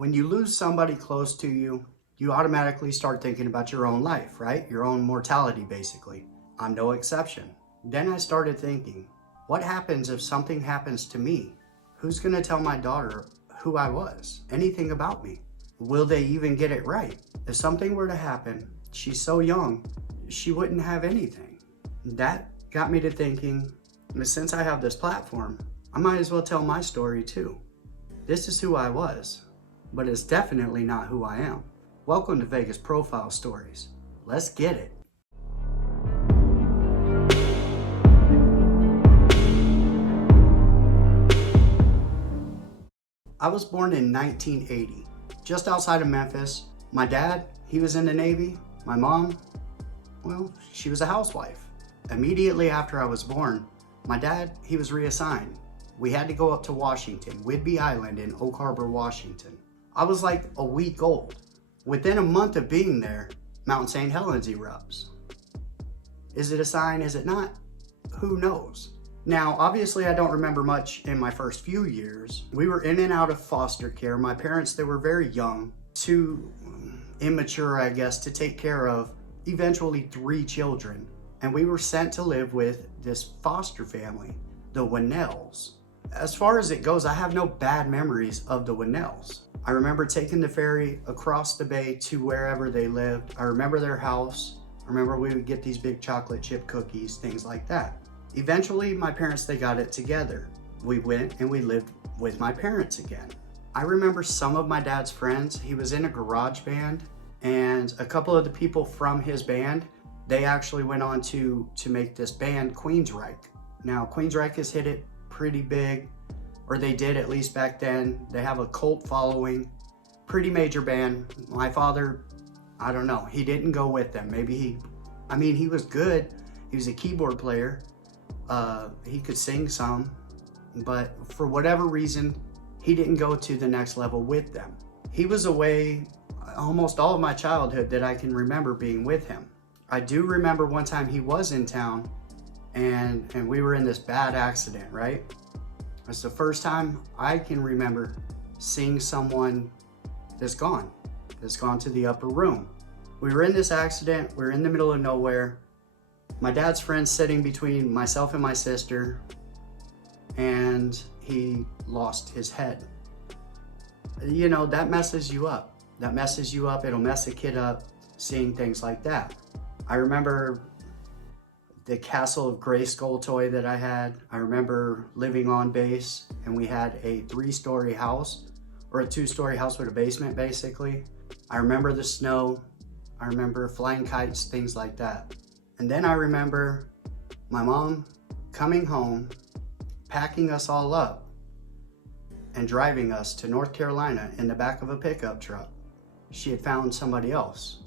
When you lose somebody close to you, you automatically start thinking about your own life, right? Your own mortality, basically. I'm no exception. Then I started thinking, what happens if something happens to me? Who's gonna tell my daughter who I was, anything about me? Will they even get it right? If something were to happen, she's so young, she wouldn't have anything. That got me to thinking, since I have this platform, I might as well tell my story too. This is who I was, but it's definitely not who I am. Welcome to Vegas Profile Stories. Let's get it. I was born in 1980, just outside of Memphis. My dad, he was in the Navy. My mom, well, she was a housewife. Immediately after I was born, my dad, he was reassigned. We had to go up to Washington, Whidbey Island in Oak Harbor, Washington. I was like a week old. Within a month of being there, Mount St. Helens erupts. Is it a sign? Is it not? Who knows? Now, obviously, I don't remember much in my first few years. We were in and out of foster care. My parents, they were very young, too immature, I guess, to take care of eventually 3 children. And we were sent to live with this foster family, the Winnells. As far as it goes, I have no bad memories of the Winnells. I remember taking the ferry across the bay to wherever they lived. I remember their house. I remember we would get these big chocolate chip cookies, things like that. Eventually, my parents, they got it together. We went and we lived with my parents again. I remember some of my dad's friends. He was in a garage band, and a couple of the people from his band, they actually went on to make this band, Queensryche. Now, Queensryche has hit it pretty big, or they did at least back then. They have a cult following, pretty major band. My father, I don't know, he didn't go with them. Maybe he was good. He was a keyboard player. He could sing some, but for whatever reason, he didn't go to the next level with them. He was away almost all of my childhood that I can remember being with him. I do remember one time he was in town and we were in this bad accident, right? It's the first time I can remember seeing someone that's gone to the upper room. We were in this accident, we were in the middle of nowhere. My dad's friend sitting between myself and my sister, and he lost his head. You know, that messes you up. That messes you up. It'll mess a kid up, seeing things like that. I remember the Castle of Grayskull toy that I had. I remember living on base, and we had a 3-story house, or a 2-story house with a basement, basically. I remember the snow. I remember flying kites, things like that. And then I remember my mom coming home, packing us all up, and driving us to North Carolina in the back of a pickup truck. She had found somebody else.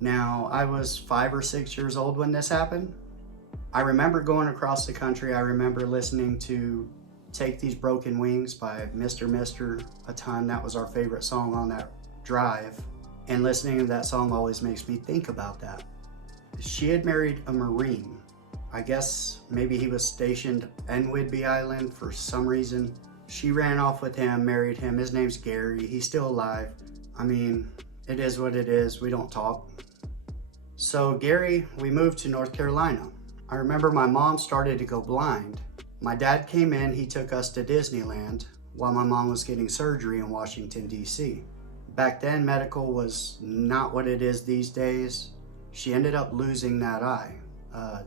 Now, I was 5 or 6 years old when this happened. I remember going across the country. I remember listening to Take These Broken Wings by Mr. Mister a ton. That was our favorite song on that drive. And listening to that song always makes me think about that. She had married a Marine. I guess maybe he was stationed in Whidbey Island for some reason. She ran off with him, married him. His name's Gary. He's still alive. I mean, it is what it is. We don't talk. So Gary, we moved to North Carolina. I remember my mom started to go blind. My dad came in, he took us to Disneyland while my mom was getting surgery in Washington, D.C. Back then, medical was not what it is these days. She ended up losing that eye.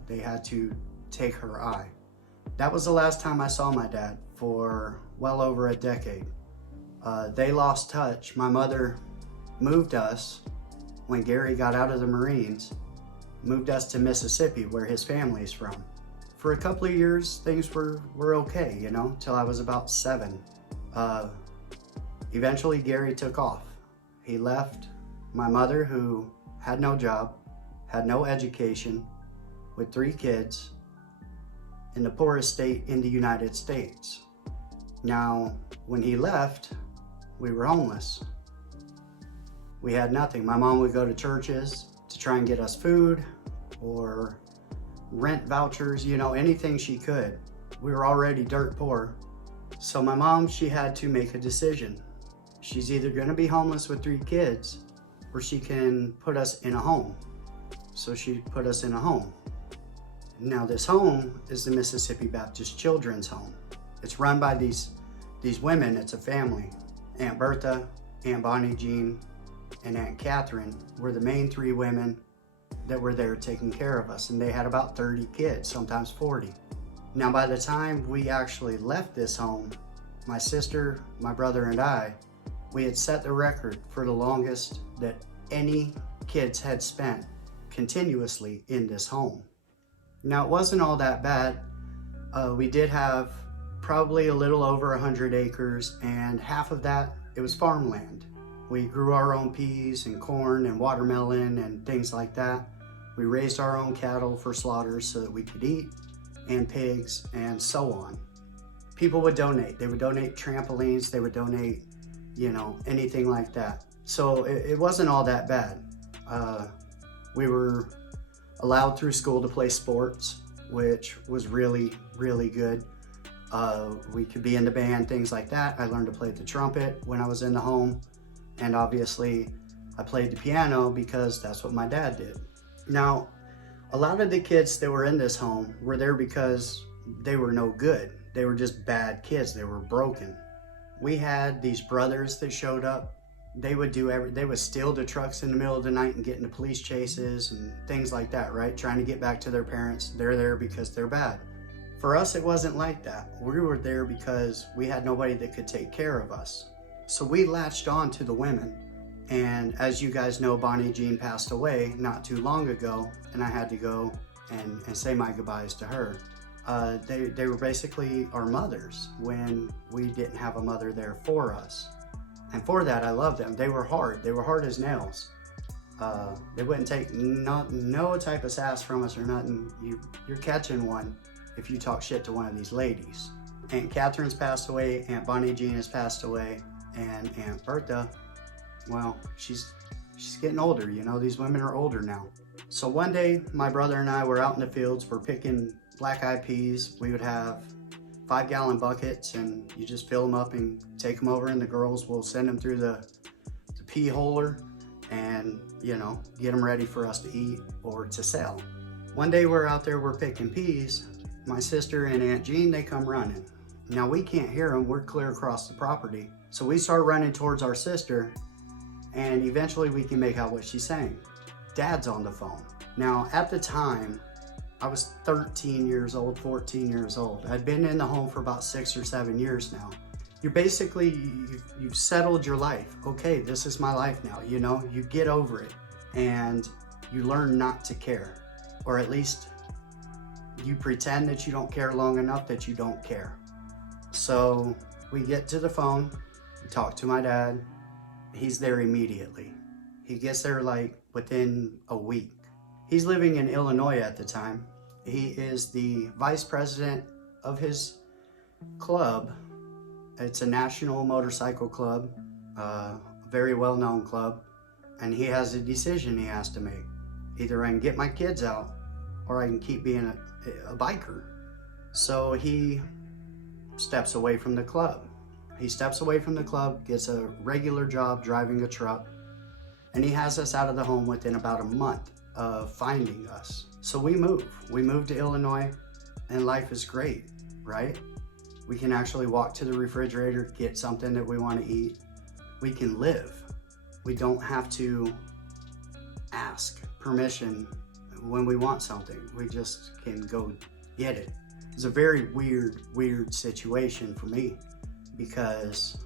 They had to take her eye. That was the last time I saw my dad for well over a decade. They lost touch. My mother moved us when Gary got out of the Marines, moved us to Mississippi, where his family's from. For a couple of years, things were okay, you know, till I was about 7. Eventually, Gary took off. He left my mother, who had no job, had no education, with 3 kids, in the poorest state in the United States. Now, when he left, we were homeless. We had nothing. My mom would go to churches to try and get us food or rent vouchers, you know, anything she could. We were already dirt poor. So my mom, she had to make a decision. She's either gonna be homeless with 3 kids or she can put us in a home. So she put us in a home. Now this home is the Mississippi Baptist Children's Home. It's run by these women. It's a family. Aunt Bertha, Aunt Bonnie Jean, and Aunt Catherine were the main 3 women that were there taking care of us. And they had about 30 kids, sometimes 40. Now by the time we actually left this home, my sister, my brother, and I, we had set the record for the longest that any kids had spent continuously in this home. Now it wasn't all that bad. We did have probably a little over 100 acres, and half of that, it was farmland. We grew our own peas and corn and watermelon and things like that. We raised our own cattle for slaughter so that we could eat, and pigs, and so on. People would donate. They would donate trampolines. They would donate, anything like that. So it wasn't all that bad. We were allowed through school to play sports, which was really, really good. We could be in the band, things like that. I learned to play the trumpet when I was in the home. And obviously I played the piano because that's what my dad did. Now, a lot of the kids that were in this home were there because they were no good. They were just bad kids. They were broken. We had these brothers that showed up. They would they would steal the trucks in the middle of the night and get into police chases and things like that, right? Trying to get back to their parents. They're there because they're bad. For us, it wasn't like that. We were there because we had nobody that could take care of us. So we latched on to the women. And as you guys know, Bonnie Jean passed away not too long ago, and I had to go and say my goodbyes to her. They were basically our mothers when we didn't have a mother there for us. And for that, I love them. They were hard. They were hard as nails. They wouldn't take no type of sass from us or nothing. You're catching one if you talk shit to one of these ladies. Aunt Catherine's passed away, Aunt Bonnie Jean has passed away, and Aunt Bertha, well, she's getting older. These women are older now. So one day, my brother and I were out in the fields. We're picking black-eyed peas. We would have 5-gallon buckets, and you just fill them up and take them over, and the girls will send them through the pea holer and, get them ready for us to eat or to sell. One day we're out there, we're picking peas. My sister and Aunt Jean, they come running. Now we can't hear them, we're clear across the property. So we start running towards our sister, and eventually we can make out what she's saying. Dad's on the phone. Now at the time, I was 13 years old, 14 years old. I'd been in the home for about 6 or 7 years now. You're basically, you've settled your life. Okay, this is my life now, you get over it and you learn not to care, or at least you pretend that you don't care long enough that you don't care. So we get to the phone, we talk to my dad. He's there immediately. He gets there like within a week. He's living in Illinois at the time. He is the vice president of his club. It's a national motorcycle club, a very well-known club, and he has a decision he has to make. Either I can get my kids out or I can keep being a biker. So he steps away from the club. He steps away from the club, gets a regular job driving a truck, and he has us out of the home within about a month of finding us. So we move to Illinois, and life is great, right? We can actually walk to the refrigerator, get something that we want to eat. We can live. We don't have to ask permission when we want something. We just can go get it. It's a very weird situation for me because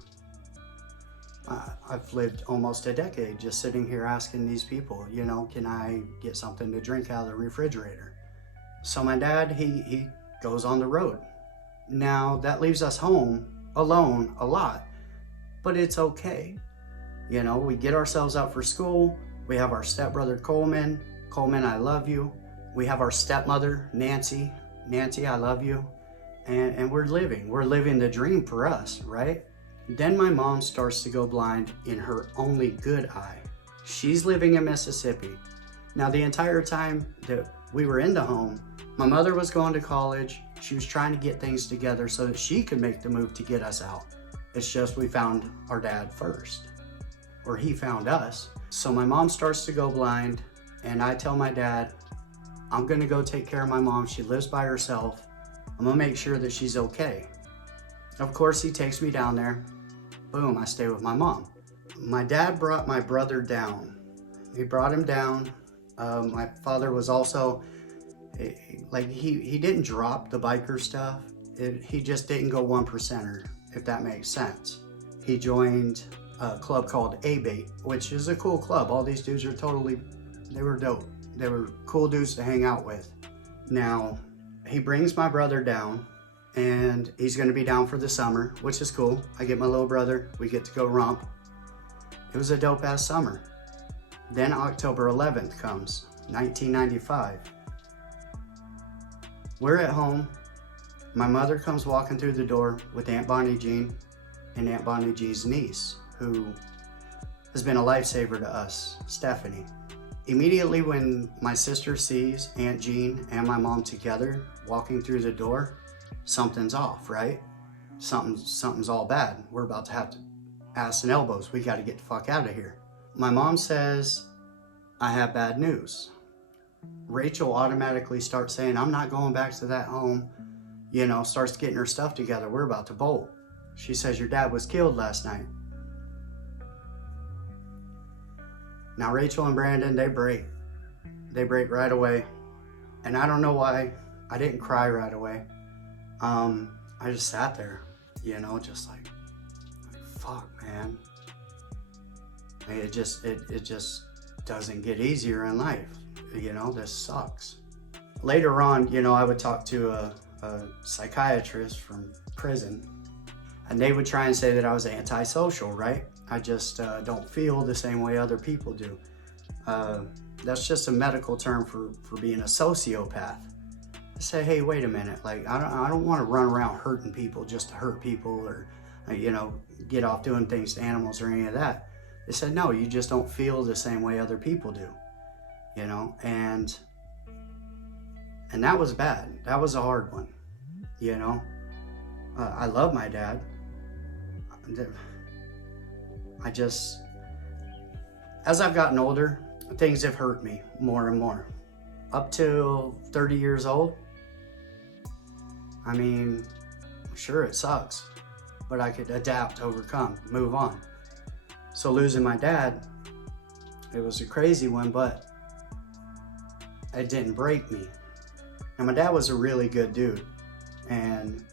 I've lived almost a decade just sitting here asking these people, can I get something to drink out of the refrigerator? So my dad, he goes on the road. Now that leaves us home alone a lot, but it's okay. We get ourselves out for school. We have our stepbrother Coleman. Coleman, I love you. We have our stepmother, Nancy. Nancy, I love you. And we're living the dream for us, right? Then my mom starts to go blind in her only good eye. She's living in Mississippi. Now the entire time that we were in the home, my mother was going to college. She was trying to get things together so that she could make the move to get us out. It's just we found our dad first, or he found us. So my mom starts to go blind, and I tell my dad, I'm gonna go take care of my mom. She lives by herself. I'm gonna make sure that she's okay. Of course, he takes me down there. Boom, I stay with my mom. My dad brought my brother down. He brought him down. My father was also, like, he didn't drop the biker stuff. He just didn't go 1%er, if that makes sense. He joined a club called A-Bait, which is a cool club. All these dudes are they were dope. They were cool dudes to hang out with. Now, he brings my brother down, and he's gonna be down for the summer, which is cool. I get my little brother, we get to go romp. It was a dope ass summer. Then October 11th comes, 1995. We're at home. My mother comes walking through the door with Aunt Bonnie Jean and Aunt Bonnie Jean's niece, who has been a lifesaver to us, Stephanie. Immediately when my sister sees Aunt Jean and my mom together walking through the door, something's off, right? Something's all bad. We're about to have to ass and elbows. We got to get the fuck out of here. My mom says, I have bad news. Rachel automatically starts saying, I'm not going back to that home. You know, starts getting her stuff together. We're about to bolt. She says, your dad was killed last night. Now Rachel and Brandon, they break. They break right away. And I don't know why I didn't cry right away. I just sat there, you know, just like fuck, man. It just doesn't get easier in life. You know, this sucks. Later on, you know, I would talk to a psychiatrist from prison, and they would try and say that I was antisocial, right? I just don't feel the same way other people do. That's just a medical term for being a sociopath. I say, hey, wait a minute. Like, I don't want to run around hurting people just to hurt people, or, you know, get off doing things to animals or any of that. They said, no, you just don't feel the same way other people do, you know? And that was bad. That was a hard one, you know? I love my dad. As I've gotten older, things have hurt me more and more. Up till 30 years old, I mean, sure, it sucks, but I could adapt, overcome, move on. So losing my dad, it was a crazy one, but it didn't break me. And my dad was a really good dude. And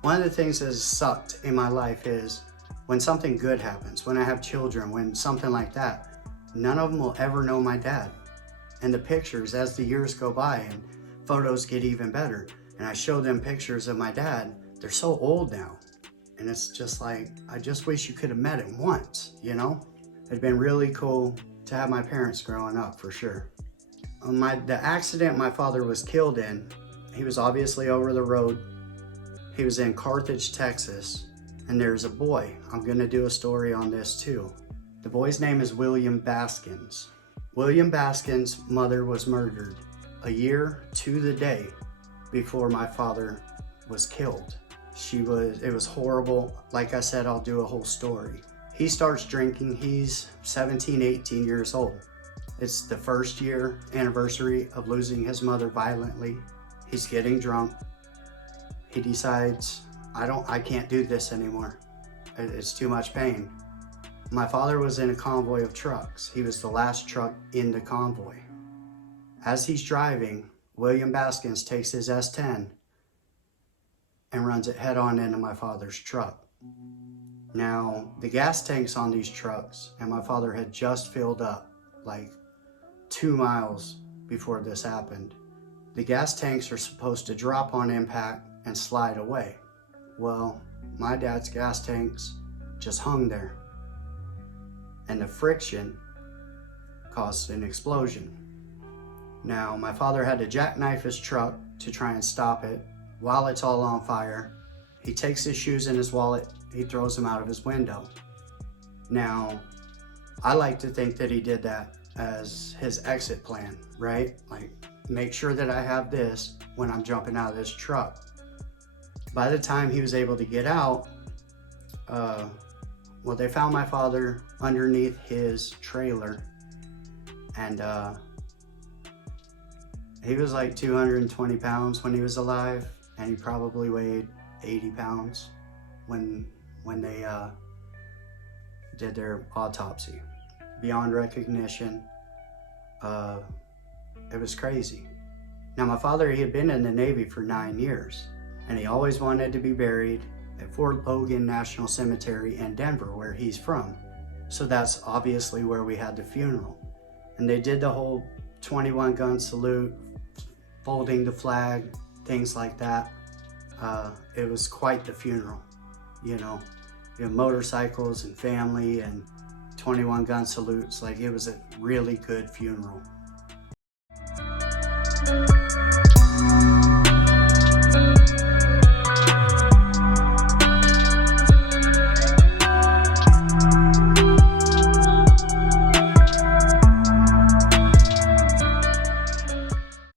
one of the things that has sucked in my life is when something good happens, when I have children, when something like that, none of them will ever know my dad. And the pictures, as the years go by and photos get even better, and I show them pictures of my dad, they're so old now. And it's just like, I just wish you could have met him once, you know? It'd been really cool to have my parents growing up, for sure. The accident my father was killed in, he was obviously over the road. He was in Carthage, Texas, and there's a boy. I'm gonna do a story on this too. The boy's name is William Baskins. William Baskins' mother was murdered a year to the day before my father was killed. It was horrible. Like I said, I'll do a whole story. He starts drinking. He's 17, 18 years old. It's the first year anniversary of losing his mother violently. He's getting drunk. He decides, I can't do this anymore. It's too much pain. My father was in a convoy of trucks. He was the last truck in the convoy. As he's driving, William Baskins takes his S10 and runs it head on into my father's truck. Now, the gas tanks on these trucks, and my father had just filled up like 2 miles before this happened. The gas tanks are supposed to drop on impact and slide away. Well, my dad's gas tanks just hung there, and the friction caused an explosion. Now, my father had to jackknife his truck to try and stop it while it's all on fire. He takes his shoes and his wallet, he throws them out of his window. Now, I like to think that he did that as his exit plan, right? Like, make sure that I have this when I'm jumping out of this truck. By the time he was able to get out, well, they found my father underneath his trailer, and he was like 220 pounds when he was alive, and he probably weighed 80 pounds when they did their autopsy. Beyond recognition. It was crazy. Now, my father, he had been in the Navy for 9 years, and he always wanted to be buried at Fort Logan National Cemetery in Denver, where he's from. So that's obviously where we had the funeral. And they did the whole 21 gun salute, folding the flag, things like that. It was quite the funeral, you know, motorcycles and family and 21 gun salutes. Like, it was a really good funeral.